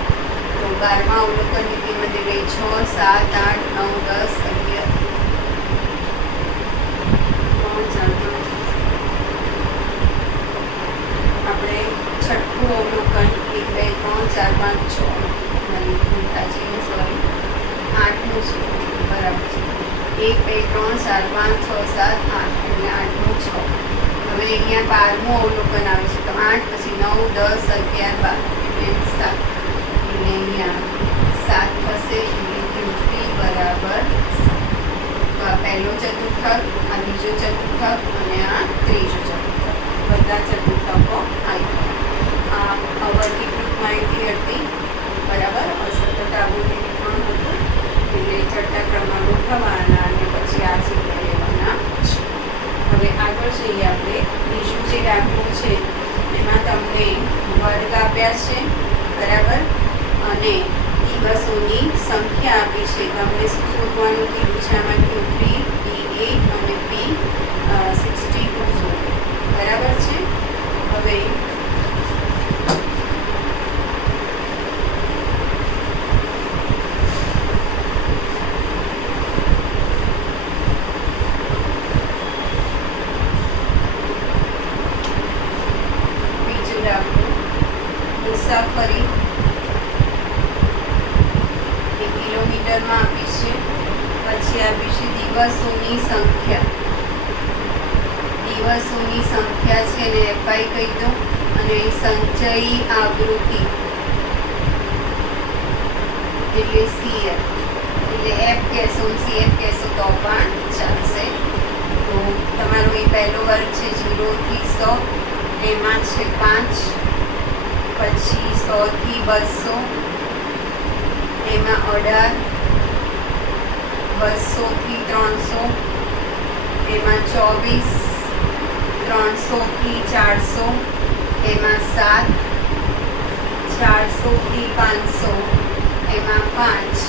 તો 12માં અવલોકનની કિંમત એટલે 6, 7, 8, 9, 10, 11, 3, 4, 5. આપણે છઠ્ઠું અવલોકન 1, 2, 3, 4, 5, 6 સોરી 8નું છે, બરાબર છે. 1, 2, 3, 4, 5, 6, 7, 8 એટલે 8નું 6. હવે અહીંયા 12મું અવલોકન આવે છે. તો 8 પછી 9, 10, 11, 12 એટલે 7. એટલે અહીંયા 7 થશે, એટલે Q3 બરાબર 7. તો આ પહેલો ચતુર્થક, આ બીજો ચતુર્થક અને આ ત્રીજો ચતુર્થક. બધા ચતુર્થકો આવી. આ અવર્ગીકૃત માહિતી હતી, બરાબર. અસતત આબોની પણ હતું, એટલે ચડતા ક્રમમાં ગોઠવવાના અને પછી આ સૂત્ર લેવાના છે. હવે આગળ જઈએ આપણે. બીજું જે દાખલો છે એમાં તમને વર્ગ આપ્યા છે, બરાબર, અને દિવસોની સંખ્યા આપી છે. તમને શું શોધવાનું કીધું છે આમાં? Q3, P8 અને P62 શોધો, બરાબર છે. હવે મુસાફરી એ કિલોમીટરમાં આપી છે. પછી આપી છે દિવસોની સંખ્યા. દિવસોની સંખ્યા છે એને FI કહી દો, અને સંચયી આવૃત્તિ એટલે CF, એટલે F કહેશો CF કહેશો તો પણ ચાલશે. તો તમારો એ પહેલો વર્ગ છે 0 થી 100, એમાં છે 5. પછી 100 થી 200, એમાં 18. 200 થી 300, એમાં 24. 300 થી 400, એમાં 7. 400 થી 500, એમાં 5.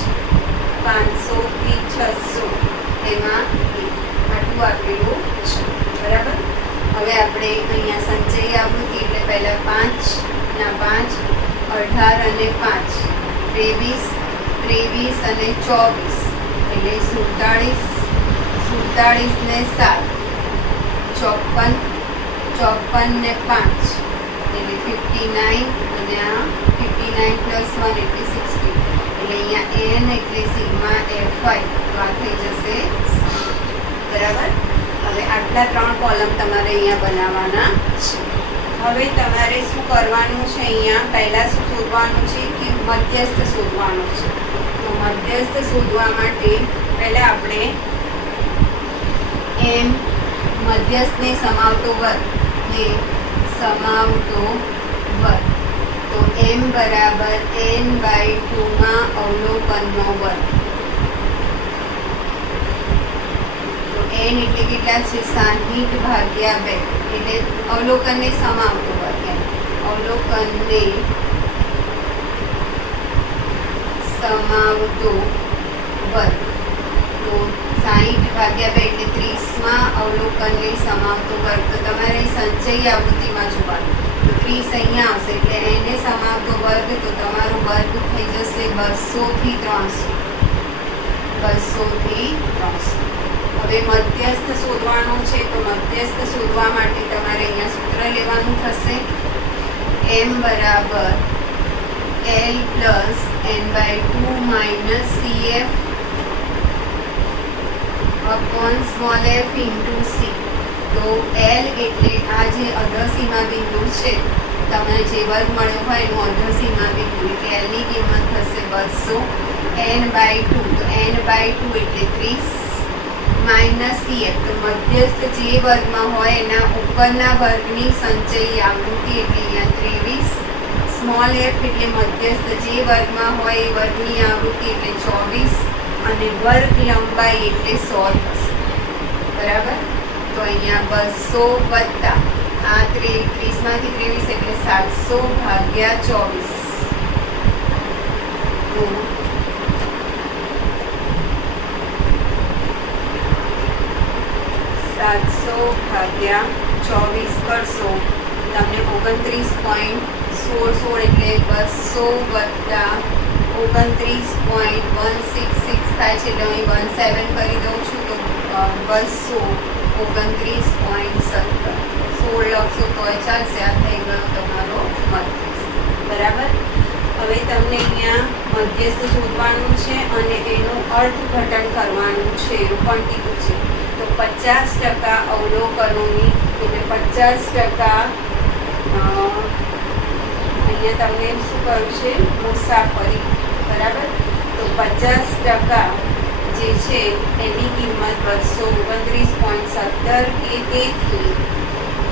500 થી 600, એમાં 1. આટલું આપેલું છે, બરાબર. હવે આપણે અહીંયા સંચયી આવૃત્તિ એટલે પહેલાં 5 ના 5, 18 અને 5, 23 અને 24 એટલે 47 ને 7, 54 ને 5 એટલે 59, અને આ 59 + 1 એટલે 60. એટલે અહીંયા n એટલે સિગ્મા FI, તો આ થઈ જશે, બરાબર. હવે આટલા 3 કોલમ તમારે અહીંયા બનાવવાના છે. હવે તમારે શું કરવાનું છે? અહીંયા પહેલાં શું શોધવાનું છે કે મધ્યસ્થ શોધવાનું છે. તો મધ્યસ્થ શોધવા માટે પહેલાં આપણે m મધ્યસ્થને સમાવતો વર્ગ તો m બરાબર n/2 માં અવલોકનનો વર્ગ. તો n એટલે કેટલા છે? 60 ભાગ્યા 2, એટલે અવલોકનને સમાવતો વર્ગ. અવલોકનને સમાવતો વર્ગ. તો 60 ભાગ્યા 2 એટલે 30માં અવલોકનને સમાવતો વર્ગ. તો તમારે સંચયી આવૃત્તિમાં જોવાનું. તો 30 અહીંયા આવશે, એટલે એને સમાવતો વર્ગ. તો તમારો વર્ગ થઈ જશે 200 થી 300. 200 થી 300. હવે મધ્યસ્થ શોધવાનું છે, તો મધ્યસ્થ શોધવા માટે તમારે અહીંયા સૂત્ર લેવાનું થશે m બરાબર l plus n/2 minus cf upon small f into c. તો l એટલે આ જે અધસીમા બિંદુ છે, તમને જે વર્ગ મળ્યો હોય એનું અધસીમા બિંદુ, એટલે l ની કિંમત થશે 200 n/2. તો n/2 એટલે 30 માઇનસ cf. તો મધ્યસ્થ જે વર્ગમાં હોય એના ઉપરના વર્ગની સંચયી આવૃત્તિ એટલે અહીંયા 23. સ્મોલ f એટલે મધ્યસ્થ જે વર્ગમાં હોય એ વર્ગની આવૃત્તિ એટલે 24 અને વર્ગ લંબાઈ એટલે 100 થશે. બરાબર. તો અહીંયા 200 વત્તા આ 30 માંથી 23 એટલે 700 ભાગ્યા 24. તો 700 ભાગ્યા 24 કરશો તમને 29.16 એટલે 200 વત્તા 29.166 થાય છે. એટલે અહીં 17 કરી દઉં છું. તો 229.17 16 લખશો તો ચાલશે. આ થઈ ગયો તમારો મધ્યસ્થ. બરાબર. હવે તમને અહીંયા મધ્યસ્થ શોધવાનું છે અને એનું અર્થઘટન કરવાનું છે એવું પણ કીધું છે. તો 50% અવલોકનોની એટલે 50% અહીંયા તમને શું કહ્યું છે મુસાફરી. બરાબર. તો 50% જે છે એની કિંમત 229.17 કે તેથી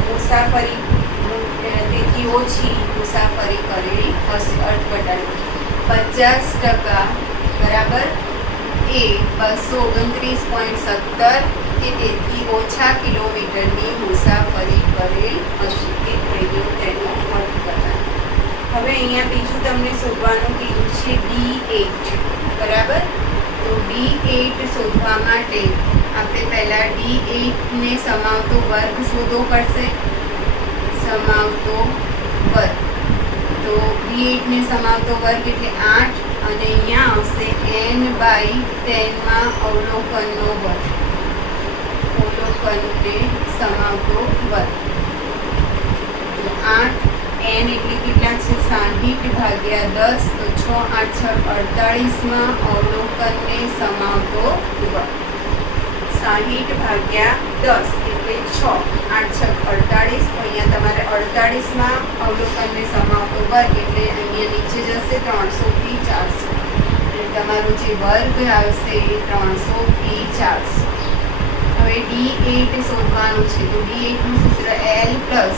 મુસાફરી તેથી ઓછી મુસાફરી કરેલી હશે. અર્થઘટન 50% બરાબર એ 229.17 કે તેથી ઓછા કિલોમીટરની મુસાફરી કરેલ હશે. એ થઈ ગયું તેનું અર્થઘટન. હવે અહીંયા બીજું તમને શોધવાનું કીધું છે D8. બરાબર. તો D8 શોધવા માટે આપણે પહેલાં D8 ને સમાવતો વર્ગ શોધવો પડશે. સમાવતો વર્ગ. તો D8 ને સમાવતો વર્ગ એટલે 8 અને અહીંયા આવશે n/10 અવલોકનનો વર્ગ. અવલોકનને સમાવતો વર્ગ. તો 8 n એટલે કેટલા છે 60 ભાગ્યા 10. તો 6 8 6 48 અવલોકનને સમાવતો વર્ગ. 60 ભાગ્યા 10 એટલે 6 8 6 48. તો અહીંયા તમારે 48 અવલોકનને સમાવતો વર્ગ એટલે અહીંયા નીચે જશે 300 થી 400. એટલે તમારો જે વર્ગ આવશે એ 300 થી 400. હવે D8 શોધવાનું છે. તો D8 નું સૂત્ર l પ્લસ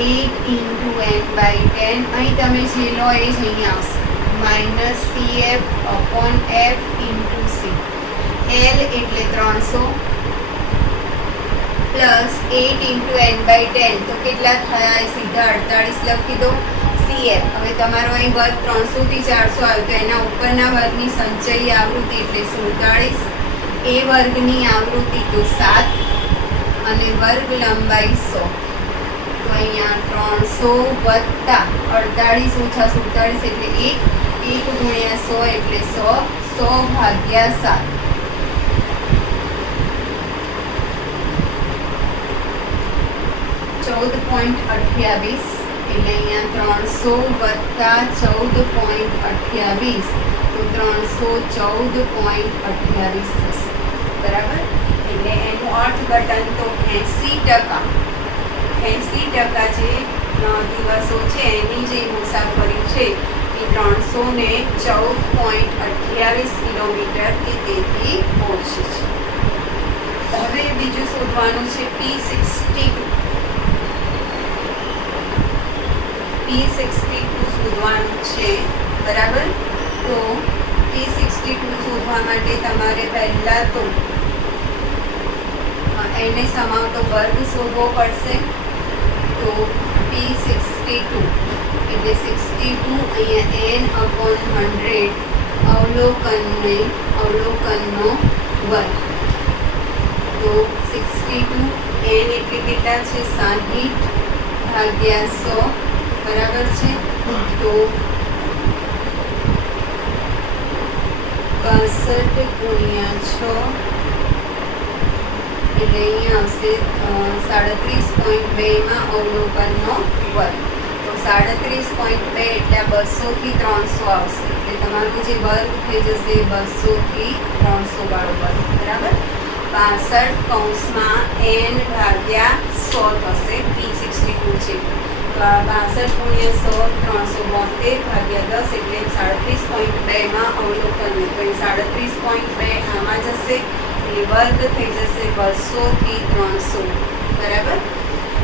8 ઇન્ટુ n/10. અહીં તમે જે લો એ જ અહીંયા આવશે minus cf upon f into c. l એટલે 300 પ્લસ 8 ઇન્ટુ n/10 તો કેટલા થયા એ સીધા 48 લખી દો. cf હવે તમારો અહીં વર્ગ 300 થી 400 આવ્યો તો એના ઉપરના વર્ગની સંચયી આવૃત્તિ એટલે 47. એ વર્ગની આવૃત્તિ તો 7 અને વર્ગ લંબાઈ 100. તો અહીંયા 300 વત્તા 48 ઓછા 47 એટલે 1 1 ગુણ્યા 100 એટલે 100 100 ભાગ્યા 7. 14.28 એટલે અહીંયા 300 વત્તા 14.28 તો 314.28 થશે. બરાબર. એટલે એનું અર્થઘટન તો 80% જે દિવસો છે એની જે મુસાફરી છે એ 314.28 કિલોમીટર કે તેથી ઓછી છે. હવે બીજું શોધવાનું છે P62. શોધવાનું છે. બરાબર. તો P62 શોધવા માટે તમારે પહેલાં તો એને સમાવતો વર્ગ શોધવો પડશે. તો P62 એટલે 62 અહીંયા n/100 અવલોકનનો વર્ગ. તો 62 n એટલે કેટલા છે 60 ભાગ્યા 100. બરાબર છે. તો 62 ગુણ્યા એટલે અહીંયા આવશે 37.2 અવલોકનનો વર્ગ. તો 37.2 એટલે 200 થી 300 આવશે. એટલે તમારું જે વર્ગ થઈ જશે 200 થી 300 વાળો વર્ગ. બરાબર. 62 કૌંસમાં n ભાગ્યા 100 થશે. P62 છે. તો આ 62 × 100 372 ભાગ્યા 10 એટલે 37.2 અવલોકન. તો એ 37.2 આમાં જશે. એટલે વર્ગ થઈ જશે 200 થી 300. બરાબર.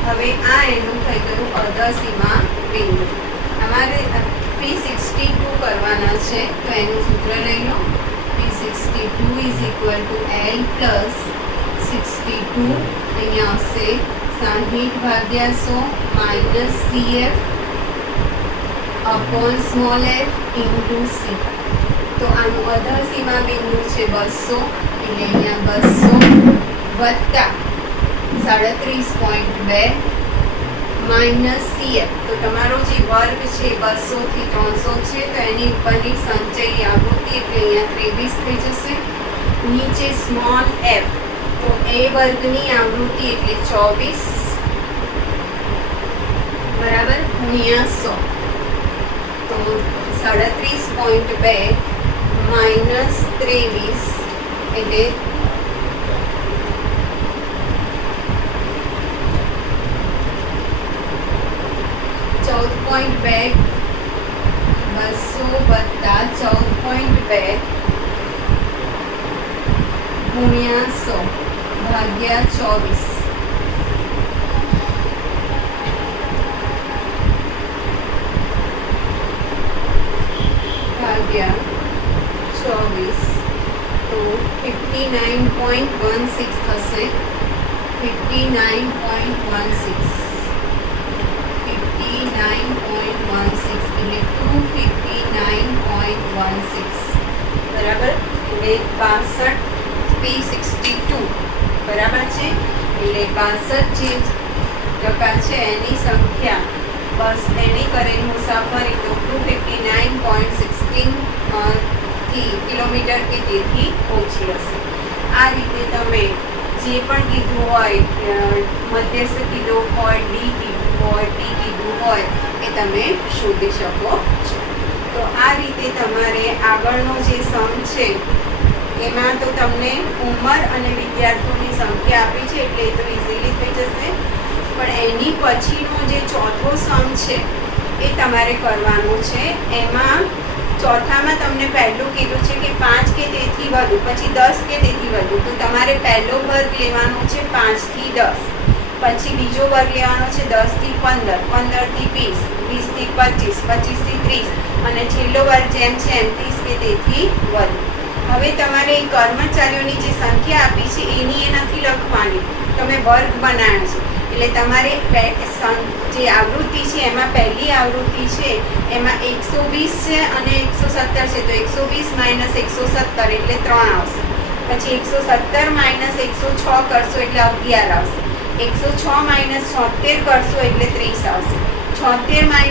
હવે આ એનું થઈ ગયું અર્ધસીમા બિંદુ. અમારે P62 કરવાના છે. તો એનું સૂત્ર લઈ લો. P62 L + 62. અહીંયા આવશે 60/100 - CF / f × C. તો આનું અર્ધસીમા બિંદુ છે 200. એટલે અહીંયા 200 વત્તા 37.2 - CF. તો તમારો જે વર્ગ છે 200 થી 300 છે. તો એની ઉપરની સંચયી આવૃત્તિ એટલે અહીંયા 23 થઈ જશે. નીચે સ્મોલ f. તો a વર્ગની આવૃત્તિ એટલે 24 બરાબર ગુણ્યા 100. તો 37.2 - 23 એટલે 14.2 200 વત્તા 14.2 ગુણ્યા 100 ભાગ્યા 24 ભાગ્યા 24 તો 59.16 થશે. 59.16 એટલે 259.16 બરાબર. એટલે 62 P62 બરાબર છે. એટલે 62 જે ટકા છે એની સંખ્યા બસ એની કરેલ મુસાફરી તો 259.16 કિલોમીટર કે તેથી ઓછી હશે. આ રીતે તમે જે પણ કીધું હોય મધ્યસ્થ કીધું હોય ડી કીધું હોય ટી કીધું હોય એ તમે શોધી શકો છો. તો આ રીતે તમારે આગળનો જે સમ છે એમાં તો તમને ઉંમર અને વિદ્યાર્થીઓની સંખ્યા આપી છે એટલે એ તો ઇઝીલી થઈ જશે. પણ એની પછીનો જે ચોથો સમ છે એ તમારે કરવાનો છે. એમાં ચોથામાં તમને પહેલું કીધું છે કે 5 કે તેથી વધુ, પછી 10 કે તેથી વધુ. તો તમારે પહેલો વર્ગ લેવાનો છે 5 થી 10. પછી બીજો વર્ગ લેવાનો છે 10 થી 15, 15 થી 20, 20 થી 25, 25 થી 30 અને છેલ્લો વર્ગ જેમ છે એમ 30 કે તેથી વધુ. હવે તમારે કર્મચારીઓની જે સંખ્યા આપી છે એની એ નથી લખવાની, તમે વર્ગ બનાવ્યો છે. એટલે તમારે જે આવૃત્તિ છે એમાં પહેલી આવૃત્તિ છે એમાં 120 છે અને 117 છે. તો 120 - 117 એટલે 3 આવશે. પછી 117 - 106 કરશો એટલે 11 આવશે. 106 - 76 કરશો એટલે 30 આવશે. 76 -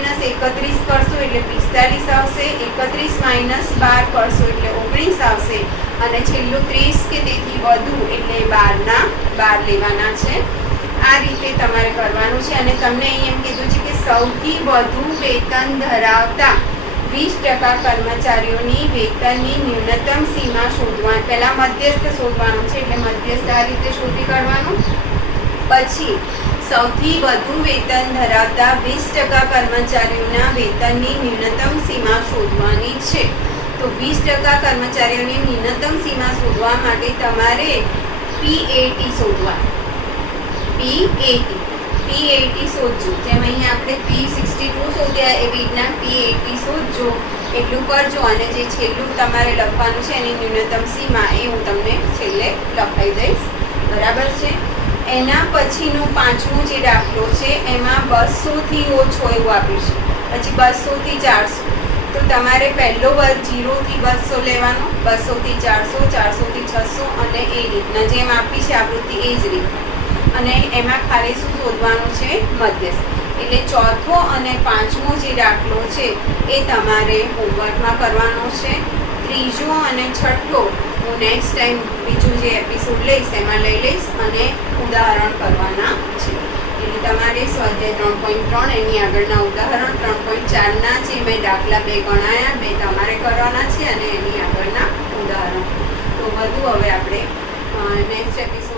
31 કરશો એટલે 45 આવશે. 31 - 12 કરશો એટલે 19 આવશે. અને છેલ્લું 30 કે તેથી વધુ એટલે 12 લેવાના છે. આ રીતે તમારે કરવાનું છે. અને તમને અહીં એમ કીધું છે કે સૌથી વધુ વેતન ધરાવતા 20% કર્મચારીઓની વેતનની ન્યૂનતમ સીમા શોધવા. પહેલાં મધ્યસ્થ શોધવાનું છે એટલે મધ્યસ્થ આ રીતે શોધી કાઢવાનું. પછી સૌથી વધુ વેતન ધરાવતા 20% કર્મચારીઓના વેતનની ન્યૂનતમ સીમા શોધવાની છે. તો 20% કર્મચારીઓની ન્યૂનતમ સીમા શોધવા માટે તમારે PAT શોધવાનું. P80 શોધજો. જેમ અહીંયા આપણે P62 શોધ્યા એવી રીતના P80 શોધજો. એટલું કરજો. અને જે છેલ્લું તમારે લખવાનું છે એની ન્યૂનતમ સીમા એ હું તમને છેલ્લે લખાઈ દઈશ. બરાબર છે. એના પછીનો પાંચમો જે દાખલો છે એમાં 200 થી ઓછો એવું આપ્યું છે. પછી 200 થી 400. તો તમારે પહેલો વર્ગ 0 થી 200 લેવાનો, 200 થી 400, 400 થી 600 અને એ રીતના જેમ આપી છે આવૃત્તિ એ જ રીતે. અને એમાં ખાલી શું શોધવાનું છે? મધ્યસ્થ. એટલે ચોથો અને પાંચમો જે દાખલો છે એ તમારે હોમવર્કમાં કરવાનો છે. ત્રીજો અને છઠ્ઠો હું નેક્સ્ટ ટાઈમ બીજું જે એપિસોડ લઈશ એમાં લઈ લઈશ અને ઉદાહરણ કરવાના છે. એટલે તમારે સ્વાધ્યાય 3.3 એની આગળના ઉદાહરણ 3.4ના જે મેં દાખલા 2 ગણાયા 2 તમારે કરવાના છે અને એની આગળના ઉદાહરણ. તો બધું હવે આપણે નેક્સ્ટ એપિસોડ